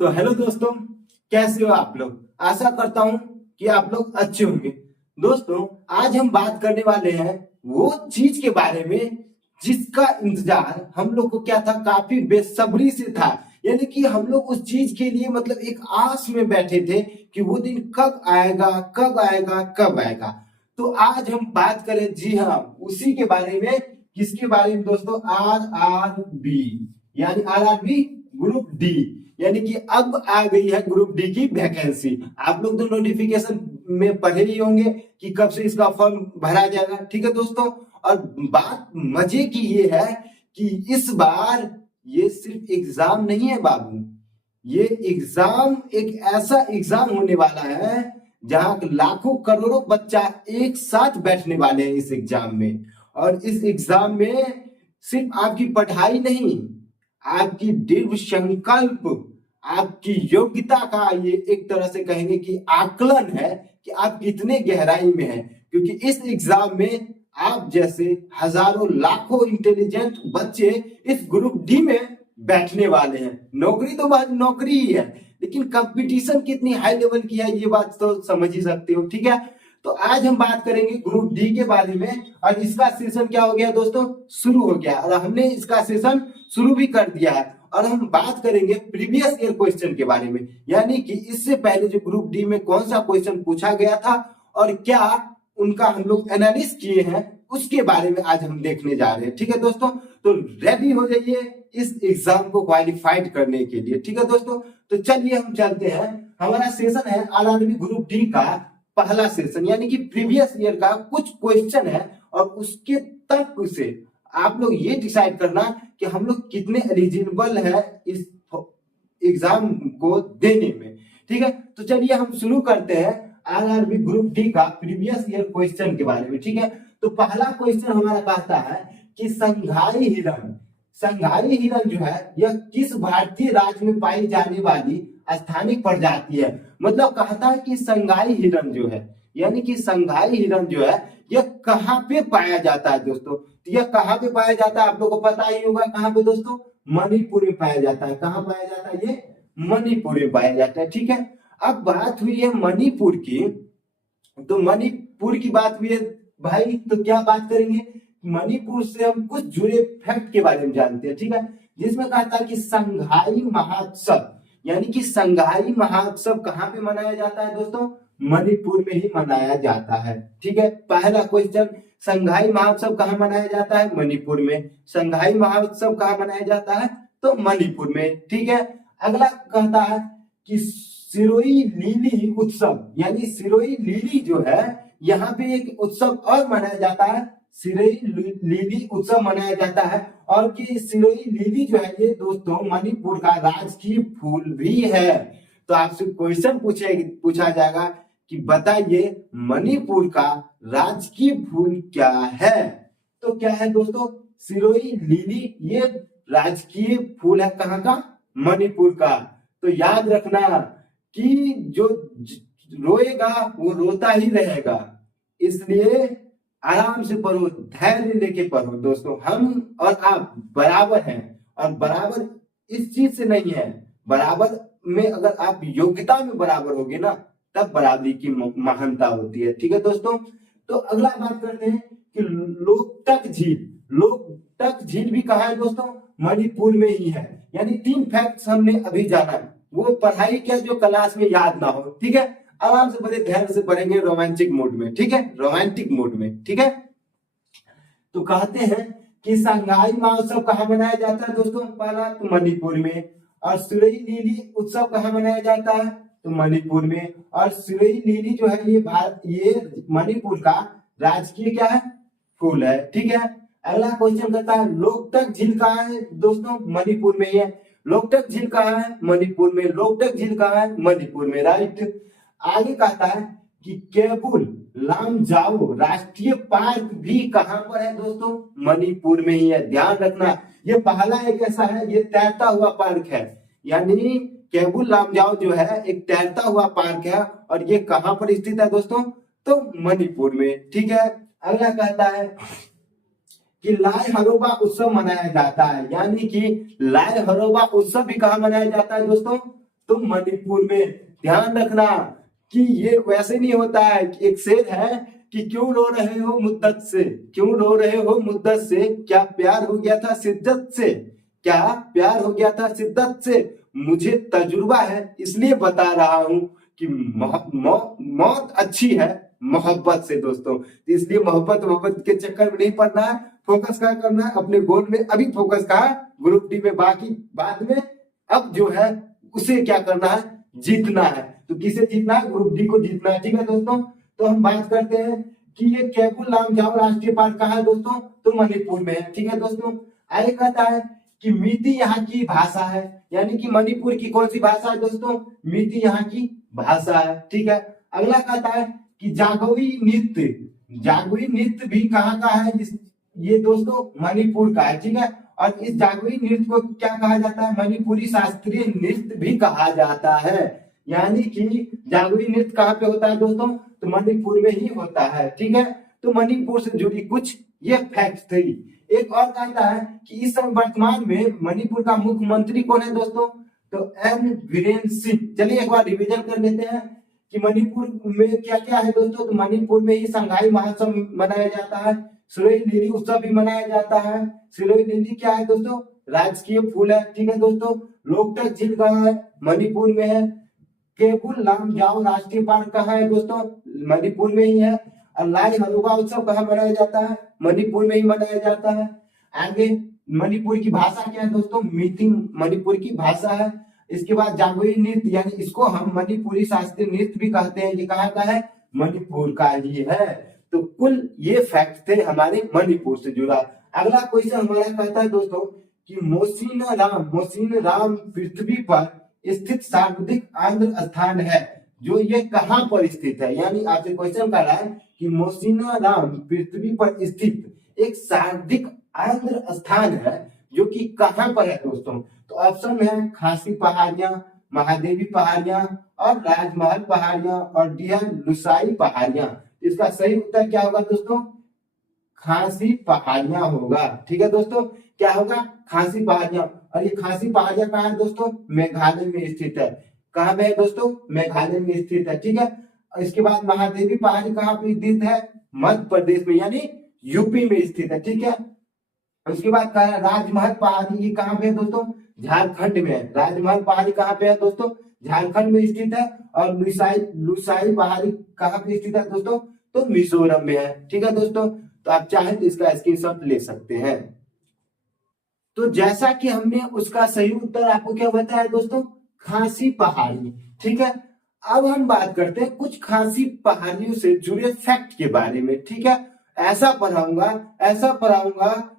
तो हेलो दोस्तों, कैसे हो आप लोग। आशा करता हूं कि आप लोग अच्छे होंगे। दोस्तों, आज हम बात करने वाले हैं वो चीज के बारे में जिसका इंतजार हम लोग को क्या था, काफी बेसब्री से था। यानी कि हम लोग उस चीज के लिए मतलब एक आस में बैठे थे कि वो दिन कब आएगा कब आएगा कब आएगा। तो आज हम बात करें, जी हाँ, उसी के बारे में। किसके बारे में दोस्तों? RRB, यानी RRB ग्रुप डी। यानी कि अब आ गई है ग्रुप डी की वैकेंसी। आप लोग तो नोटिफिकेशन में पढ़े ही होंगे कि कब से इसका फॉर्म भरा जाएगा। ठीक है दोस्तों, और बात मजे की ये है कि इस बार ये सिर्फ एग्जाम नहीं है बाबू, ये एग्जाम एक ऐसा एग्जाम होने वाला है जहां लाखों करोड़ों बच्चा एक साथ बैठने वाले हैं इस एग्जाम में। और इस एग्जाम में सिर्फ आपकी पढ़ाई नहीं, आपकी दृढ़ संकल्प, आपकी योग्यता का ये एक तरह से कहेंगे कि आकलन है कि आप कितने गहराई में हैं। क्योंकि इस एग्जाम में आप जैसे हजारों लाखों इंटेलिजेंट बच्चे इस ग्रुप डी में बैठने वाले हैं। नौकरी तो बहुत नौकरी ही है, लेकिन कंपटीशन कितनी हाई लेवल की है ये बात तो समझ ही सकते हो। ठीक है, तो आज हम बात करेंगे ग्रुप डी के बारे में। और इसका सेशन क्या हो गया दोस्तों, शुरू हो गया, और हमने इसका सेशन शुरू भी कर दिया है। और हम बात करेंगे प्रीवियस ईयर क्वेश्चन के बारे में, यानी कि इससे पहले जो ग्रुप डी में कौन सा क्वेश्चन पूछा गया था और क्या उनका हम लोग एनालिसिस किए हैं, उसके बारे में आज हम देखने जा रहे हैं। ठीक है दोस्तों, तो रेडी हो जाइए इस एग्जाम को क्वालिफाइड करने के लिए। ठीक है दोस्तों, तो चलिए हम चलते हैं। हमारा सेशन है RRB ग्रुप डी का पहला सेशन, यानी कि प्रीवियस ईयर का कुछ क्वेश्चन है और उसके तर्क से आप लोग ये डिसाइड करना कि हम लोग कितने एलिजिबल है इस एग्जाम को देने में। ठीक है, तो चलिए हम शुरू करते हैं RRB ग्रुप डी का प्रीवियस ईयर क्वेश्चन के बारे में। ठीक है, तो पहला क्वेश्चन हमारा कहता है कि संघाई हिरण, संघाई हिरण जो है यह किस भारतीय राज्य में पाई जाने वाली स्थानीय प्रजाति है। मतलब कहता है कि संघाई हिरण जो है, यानी कि संघाई हिरण जो है यह कहाँ पे पाया जाता है दोस्तों। तो यह कहाँ पे पाया जाता है आप लोगों को पता ही होगा, कहाँ पे दोस्तों? मणिपुर में पाया जाता है। कहाँ पाया जाता है? ये मणिपुर में पाया जाता है। ठीक है, अब बात हुई है मणिपुर की, तो मणिपुर की बात हुई है भाई, तो क्या बात करेंगे? मणिपुर से हम कुछ जुड़े फैक्ट के बारे में जानते हैं। ठीक है, जिसमें कहता है कि संघाई महोत्सव, यानी कि संघाई महोत्सव कहाँ पे मनाया जाता है दोस्तों? मणिपुर में ही मनाया जाता है। ठीक है, पहला क्वेश्चन, संघाई महोत्सव कहाँ मनाया जाता है? मणिपुर में। संघाई महोत्सव कहाँ मनाया जाता है? तो मणिपुर में। ठीक है, अगला कहता है कि सिरोई लीली उत्सव, यानी सिरोई लीली जो है यहाँ पे एक उत्सव और मनाया जाता है, सिरोई लीली उत्सव मनाया जाता है। और कि सिरोई लीली जो है ये दोस्तों मणिपुर का राजकीय फूल भी है। तो आपसे क्वेश्चन पूछा जाएगा कि बताइए मणिपुर का राजकीय फूल क्या है। तो क्या है दोस्तों? सिरोई लीली, ये राजकीय फूल है कहाँ का? मणिपुर का। तो याद रखना कि जो रोएगा वो रोता ही रहेगा, इसलिए आराम से पढ़ो, धैर्य लेके पढ़ो दोस्तों। हम और आप बराबर हैं, और बराबर इस चीज से नहीं है, बराबर में अगर आप योग्यता में बराबर होगे ना, तब बराबरी की महानता होती है। ठीक है दोस्तों, तो अगला बात करते हैं कि लोकटक झील, लोकटक झील भी कहाँ है दोस्तों? मणिपुर में ही है। यानी 3 फैक्ट्स हमने अभी जाना है, वो पढ़ाई क्या जो क्लास में याद ना हो। ठीक है, आराम से बड़े ध्यान से पढ़ेंगे, रोमांटिक मोड में। ठीक है, रोमांटिक मोड में। ठीक है, तो कहते हैं कि संघाई महोत्सव कहाँ मनाया जाता है दोस्तों? पहला तो मणिपुर में। और सिरोई लीली उत्सव कहाँ मनाया जाता है? तो मणिपुर में। और सिरोई लीली जो है ये मणिपुर का राजकीय क्या है? फूल है। ठीक है, अगला क्वेश्चन कहता है लोकटक झील कहाँ है दोस्तों? मणिपुर में ही है। लोकटक झील कहाँ है? मणिपुर में। लोकटक झील कहाँ है? मणिपुर में, राइट। आगे कहता है कि केबुल लामजाओ राष्ट्रीय पार्क भी कहां पर है दोस्तों? मणिपुर में ही है। ध्यान रखना, ये पहला एक ऐसा है, ये तैरता हुआ पार्क है, यानी केबुल लामजाओ जो है एक तैरता हुआ पार्क है, और ये कहां पर स्थित है दोस्तों? तो मणिपुर में। ठीक है, अगला कहता है कि लाय हरोबा उत्सव मनाया जाता है, यानी कि लाय हरोबा उत्सव भी कहां मनाया जाता है दोस्तों? तो मणिपुर में। ध्यान रखना कि ये वैसे नहीं होता है कि एक शेर है कि क्यों रो रहे हो मुद्दत से, क्यों रो रहे हो मुद्दत से, क्या प्यार हो गया था शिद्दत से, क्या प्यार हो गया था शिद्दत से, मुझे तजुर्बा है इसलिए बता रहा हूं कि मौत अच्छी है मोहब्बत से दोस्तों। इसलिए मोहब्बत के चक्कर में नहीं पड़ना है, फोकस क्या करना है अपने गोल में। अभी फोकस का ग्रुप डी में, बाकी बाद में अब जो है उसे क्या करना है, जीतना है। तो किसे जीतना है, ग्रुप डी को जीतना है। ठीक है दोस्तों, तो हम बात करते हैं कि ये केबुल लामजाओ राष्ट्रीय पार्क कहाँ है दोस्तों, तो मणिपुर में है। ठीक है दोस्तों, आगे कहता है कि मीती यहाँ की भाषा है, यानी कि मणिपुर की कौन सी भाषा है दोस्तों, मीती यहाँ की भाषा है। ठीक है, अगला कहता है कि जागोई नृत्य, जागोई नृत्य भी कहाँ का है, ये दोस्तों मणिपुर का है। ठीक है, और इस जागोई नृत्य को क्या कहा जाता है, मणिपुरी शास्त्रीय नृत्य भी कहा जाता है। यानी कि जागोई नृत्य कहाँ पे होता है दोस्तों, तो मणिपुर में ही होता है। ठीक है, तो मणिपुर से जुड़ी कुछ ये फैक्ट थी। एक और कहता है कि इस समय वर्तमान में मणिपुर का मुख्यमंत्री कौन है दोस्तों, तो एन वीरेंद्र सिंह। चलिए एक बार रिवीजन कर लेते हैं कि मणिपुर में क्या क्या है दोस्तों। तो मणिपुर में ही संगाई महोत्सव मनाया जाता है, सिरोही लिली उत्सव भी मनाया जाता है। सिरोही लिली क्या है दोस्तों, राजकीय फूल है। ठीक है दोस्तों, लोकटक झील कहाँ है, मणिपुर में है। केबुल लामजाओ राष्ट्रीय पार्क कहाँ है दोस्तों, मणिपुर में ही है। और लाई हलुवा उत्सव कहाँ मनाया जाता है, मणिपुर में ही मनाया जाता है। आगे मणिपुर की भाषा क्या है दोस्तों, मीती मणिपुर की भाषा है। इसके बाद जागोई नृत्य, यानी इसको हम मणिपुरी शास्त्रीय नृत्य भी कहते हैं, ये कहाँ का है, मणिपुर का ही है। तो कुल ये फैक्ट थे हमारे मणिपुर से जुड़ा। अगला क्वेश्चन हमारा कहता है दोस्तों कि मोसिन राम पृथ्वी पर स्थित सर्वाधिक आर्द्र स्थान है, जो ये कहां पर स्थित है। यानी आपसे क्वेश्चन कर रहा है कि मोसिनाराम पृथ्वी पर स्थित एक सर्वाधिक आर्द्र स्थान है, जो कि कहां पर है दोस्तों। तो ऑप्शन में है खासी पहाड़ियां, महादेवी पहाड़ियां और राजमहल पहाड़ियां और डियर लुसाई पहाड़ियां। इसका सही उत्तर क्या होगा दोस्तों, खासी पहाड़ियां होगा। ठीक है दोस्तों, क्या होगा, खासी पहाड़ियां। और ये खासी पहाड़ियां कहाँ है दोस्तों, मेघालय में स्थित है। कहाँ पे है दोस्तों, मेघालय में स्थित है। ठीक है, और इसके बाद महादेवी पहाड़ी कहाँ पे स्थित है, मध्य प्रदेश में, यानी यूपी में स्थित है। ठीक है, उसके बाद कहा राजमहल पहाड़ी, ये कहाँ पे है दोस्तों, झारखंड में है। राजमहल पहाड़ी कहाँ पे है दोस्तों, झारखंड में स्थित है। और लुसाई पहाड़ी कहाँ पे स्थित है दोस्तों, तो मिजोरम में है। ठीक है दोस्तों, तो आप चाहें तो इसका स्क्रीनशॉट ले सकते हैं। तो जैसा कि हमने उसका सही उत्तर आपको क्या बताया दोस्तों, खासी पहाड़ी। ठीक है, अब हम बात करते हैं कुछ खासी पहाड़ियों से जुड़े फैक्ट के बारे में। ठीक है, ऐसा पढ़ाऊंगा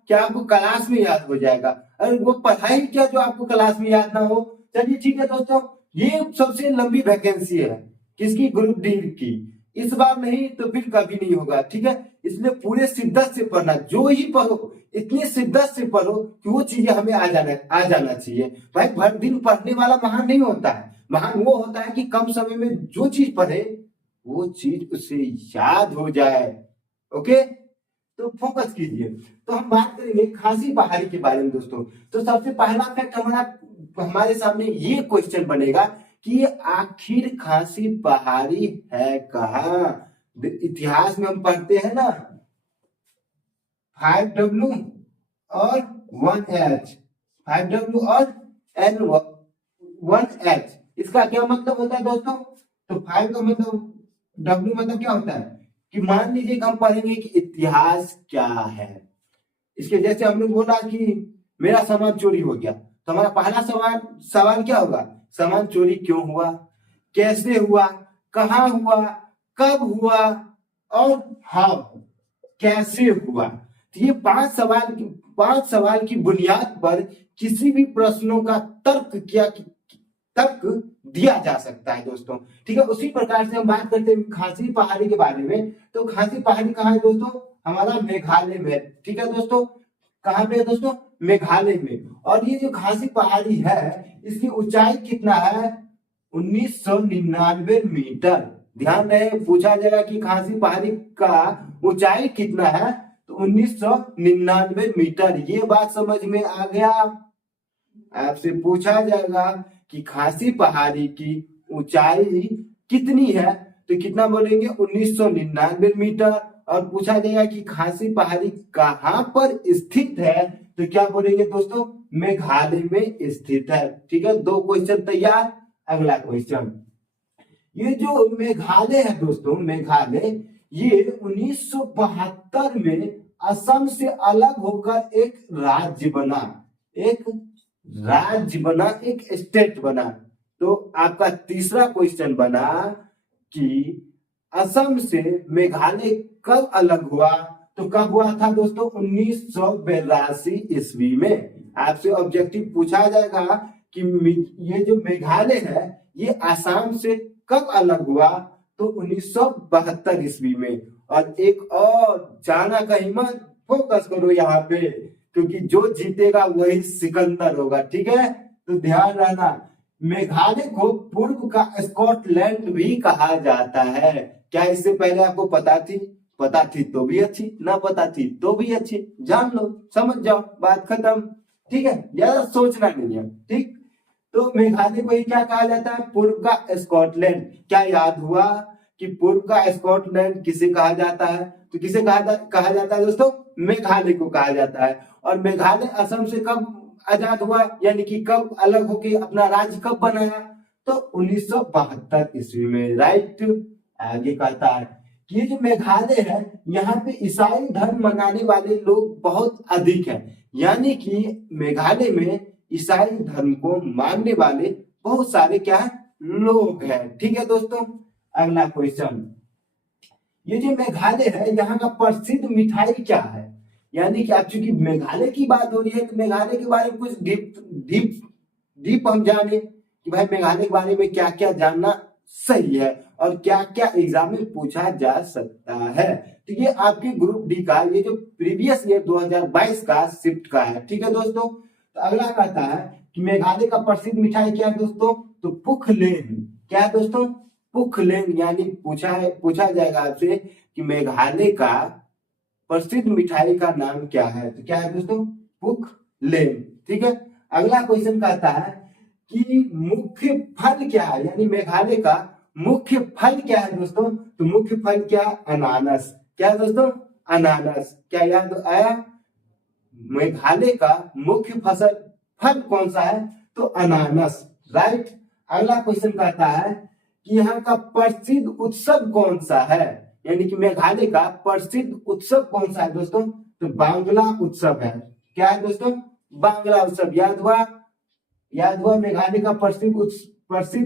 कि आपको क्लास में याद हो जाएगा। अरे वो पढ़ाई क्या जो आपको क्लास में याद ना हो। चलिए ठीक है दोस्तों, ये सबसे लंबी वैकेंसी है किसकी, ग्रुप डी की। इस बार नहीं तो फिर कभी नहीं होगा। ठीक है, इसलिए पूरे शिद्दत से पढ़ना, जो ही पढ़ो इतनी शिद्दत से पढ़ो कि वो चीजें हमें आ जाना चाहिए। भाई भर दिन पढ़ने वाला महान नहीं होता है, महान वो होता है कि कम समय में जो चीज पढ़े वो चीज उसे याद हो जाए। ओके, तो फोकस कीजिए। तो हम बात करेंगे खासी पहाड़ी के बारे में दोस्तों। तो सबसे पहला फैक्ट हमारे सामने ये क्वेश्चन बनेगा कि आखिर खासी पहाड़ी है कहाँ। इतिहास में हम पढ़ते हैं ना 5W और 1H, 5W और N1H। इसका क्या मतलब होता है दोस्तों, तो 5 का मतलब, W मतलब क्या होता है कि मान लीजिए हम पढ़ेंगे कि इतिहास क्या है। इसके जैसे हमने बोला कि मेरा सामान चोरी हो गया, तो हमारा पहला सवाल क्या होगा, सामान चोरी क्यों हुआ, कैसे हुआ, कहाँ हुआ, कब हुआ और हाउ, कैसे हुआ। तो ये 5 सवाल की बुनियाद पर किसी भी प्रश्नों का तर्क दिया जा सकता है दोस्तों। ठीक है, उसी प्रकार से हम बात करते हैं खासी पहाड़ी के बारे में। तो खासी पहाड़ी कहाँ है दोस्तों, हमारा मेघालय में। ठीक है दोस्तों, कहाँ पे है दोस्तों, मेघालय में। और ये जो खासी पहाड़ी है इसकी ऊंचाई कितना है, 1999 मीटर। ध्यान रहे, पूछा जाएगा कि खासी पहाड़ी का ऊंचाई कितना है, तो 1999 मीटर। ये बात समझ में आ गया, आपसे पूछा जाएगा कि खासी पहाड़ी की ऊंचाई कितनी है, तो कितना बोलेंगे 1999 मीटर। और पूछा जाएगा कि खासी पहाड़ी कहाँ पर स्थित है, तो क्या बोलेंगे दोस्तों, मेघालय में स्थित है। ठीक है, 2 क्वेश्चन तैयार। अगला क्वेश्चन, ये जो मेघालय है दोस्तों, मेघालय ये 1972 में असम से अलग होकर एक राज्य बना, एक राज्य बना, एक स्टेट बना। तो आपका तीसरा क्वेश्चन बना कि असम से मेघालय कब अलग हुआ, तो कब हुआ था दोस्तों, 1982 ईस्वी में। आपसे ऑब्जेक्टिव पूछा जाएगा कि ये जो मेघालय है ये आसाम से कब अलग हुआ, तो 1972 ईस्वी में। और एक और जाना कहीं मत, फोकस करो यहाँ पे, क्योंकि जो जीतेगा वही सिकंदर होगा। ठीक है, तो ध्यान रहना, मेघालय को पूर्व का स्कॉटलैंड भी कहा जाता है। क्या इससे पहले आपको पता थी? पता थी तो भी अच्छी, ना पता थी तो भी अच्छी, जान लो, समझ जाओ, बात खत्म। ठीक है, ज्यादा सोचना नहीं है। ठीक, तो मेघालय को ही क्या कहा जाता है, पूर्व का स्कॉटलैंड। क्या याद हुआ कि पूर्व का स्कॉटलैंड किसे कहा जाता है, तो किसे कहा जाता है दोस्तों, मेघालय को कहा जाता है। और मेघालय असम से कब आजाद हुआ, यानी कि कब अलग होके अपना राज्य कब बनाया, तो 1972 ईस्वी में। राइट, आगे कहता है कि ये जो मेघालय है यहाँ पे ईसाई धर्म मनाने वाले लोग बहुत अधिक हैं, यानी कि मेघालय में ईसाई धर्म को मानने वाले बहुत सारे क्या है, लोग हैं। ठीक है दोस्तों, अगला क्वेश्चन, ये जो मेघालय है यहाँ का प्रसिद्ध मिठाई क्या है, यानी कि आप चूंकि मेघालय की बात हो रही है तो मेघालय के बारे में कुछ डीप डीप डीप हम जाने कि भाई मेघालय के बारे में क्या क्या जानना सही है और क्या क्या एग्जाम में पूछा जा सकता है। तो ये आपके ग्रुप डी का, ये जो प्रीवियस ईयर 2022 का शिफ्ट का है। ठीक है दोस्तों, तो अगला कहता है कि मेघालय का प्रसिद्ध मिठाई क्या है दोस्तों, तो पुखलेन। क्या है दोस्तों, पुखलेन। यानी पूछा जाएगा आपसे कि मेघालय का प्रसिद्ध मिठाई का नाम क्या है, तो क्या है दोस्तों, पुखलेन। ठीक है, अगला क्वेश्चन कहता है कि मुख्य फल क्या है, यानी मेघालय का मुख्य फल क्या है दोस्तों, तो मुख्य फल क्या, अनानास। क्या है दोस्तों, अनानास। क्या याद आया, मेघालय का मुख्य फल कौन सा है, तो अनानास। राइट, अगला क्वेश्चन कहता है कि यहाँ का प्रसिद्ध उत्सव कौन सा है, यानी कि मेघालय का प्रसिद्ध उत्सव कौन सा है दोस्तों, तो बांग्ला उत्सव है। क्या है दोस्तों, बांग्ला उत्सव। याद हुआ मेघालय का प्रसिद्ध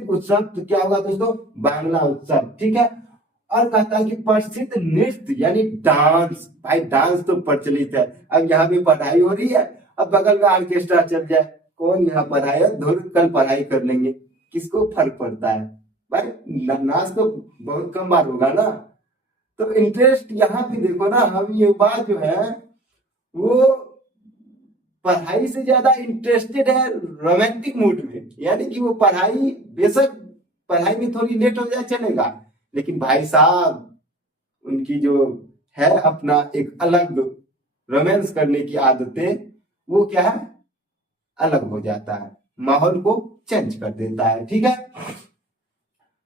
उत्सव, तो क्या होगा दोस्तों, बांग्ला उत्सव। ठीक है, और कहता है कि प्रसिद्ध नृत्य यानी डांस। भाई डांस तो प्रचलित है, अब यहाँ भी पढ़ाई हो रही है, अब बगल में ऑर्केस्ट्रा चल जाए, कौन यहाँ पढ़ाई है, धुर कल पढ़ाई कर लेंगे, किसको फर्क पड़ता है भाई, नाच तो बहुत कम बार होगा ना। तो इंटरेस्ट यहाँ भी देखो ना, हम ये बात जो है वो पढ़ाई से ज्यादा इंटरेस्टेड है रोमांटिक मूड में, यानी कि वो पढ़ाई, बेशक पढ़ाई में थोड़ी लेट हो जाए चलेगा, लेकिन भाई साहब उनकी जो है अपना एक अलग रोमांस करने की आदतें, वो क्या है, अलग हो जाता है, माहौल को चेंज कर देता है। ठीक है,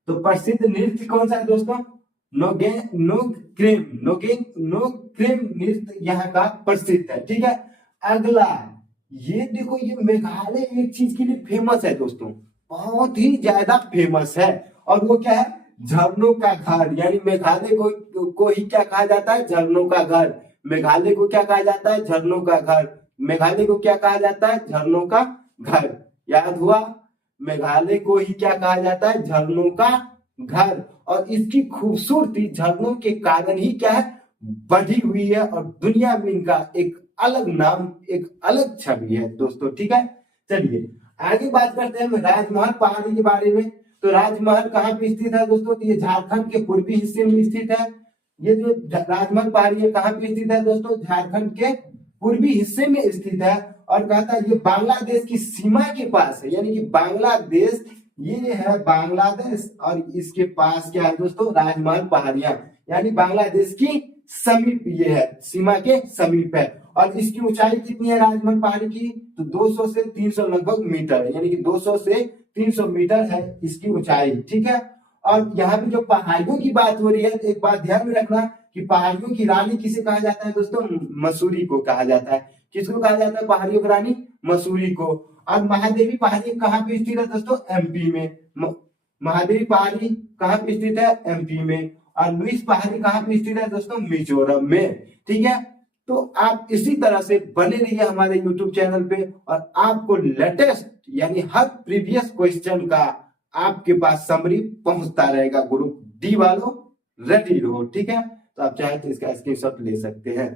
तो प्रसिद्ध नृत्य कौन सा है दोस्तों, नोक्रेम नृत्य यहाँ का प्रसिद्ध है। ठीक है, अगला ये देखो, ये मेघालय एक चीज के लिए फेमस है दोस्तों, बहुत ही ज्यादा फेमस है, और वो क्या है, झरनों का घर। यानी मेघालय को ही क्या कहा जाता है, झरनों का घर। मेघालय को क्या कहा जाता है, झरनों का घर। मेघालय को क्या कहा जाता है, झरनों का घर। याद हुआ, मेघालय को ही क्या कहा जाता है, झरनों का घर। और इसकी खूबसूरती झरनों के कारण ही क्या है, बढ़ी हुई है, और दुनिया में इनका एक अलग नाम, एक अलग छवि है दोस्तों। ठीक है, चलिए आगे बात करते हैं राजमहल पहाड़ी के बारे में। तो राजमहल कहाँ पे स्थित है दोस्तों, तो ये झारखंड के पूर्वी हिस्से में स्थित है। ये जो राजमहल पहाड़ी है कहाँ पे स्थित है दोस्तों, झारखंड के पूर्वी हिस्से में स्थित है। और कहता है ये बांग्लादेश की सीमा के पास है, यानी कि बांग्लादेश, ये है बांग्लादेश, और इसके पास क्या है दोस्तों, राजमहल पहाड़ियां, यानी बांग्लादेश की समीप ये है, सीमा के समीप है। और इसकी ऊंचाई कितनी है राजमहल पहाड़ी की, तो 200 से 300 लगभग मीटर है, यानी कि 200 से 300 मीटर है इसकी ऊंचाई, ठीक है। और यहाँ पे जो पहाड़ियों की बात हो रही है, एक बात ध्यान में रखना कि पहाड़ियों की रानी किसे कहा जाता है दोस्तों? मसूरी को कहा जाता है। किसको कहा जाता है पहाड़ियों की रानी? मसूरी को। और महादेवी पहाड़ी कहाँ पे स्थित है दोस्तों? एमपी में। महादेवी पहाड़ी कहाँ पे स्थित है? एमपी में। और लुइस पहाड़ी कहाँ पे स्थित है दोस्तों? मिजोरम में, ठीक है। तो आप इसी तरह से बने रहिए हमारे YouTube चैनल पे, और आपको लेटेस्ट यानी हर प्रीवियस क्वेश्चन का आपके पास समरी पहुंचता रहेगा। ग्रुप डी वालों रेडी रहो, ठीक है। तो आप चाहे तो इसका स्क्रीनशॉट ले सकते हैं।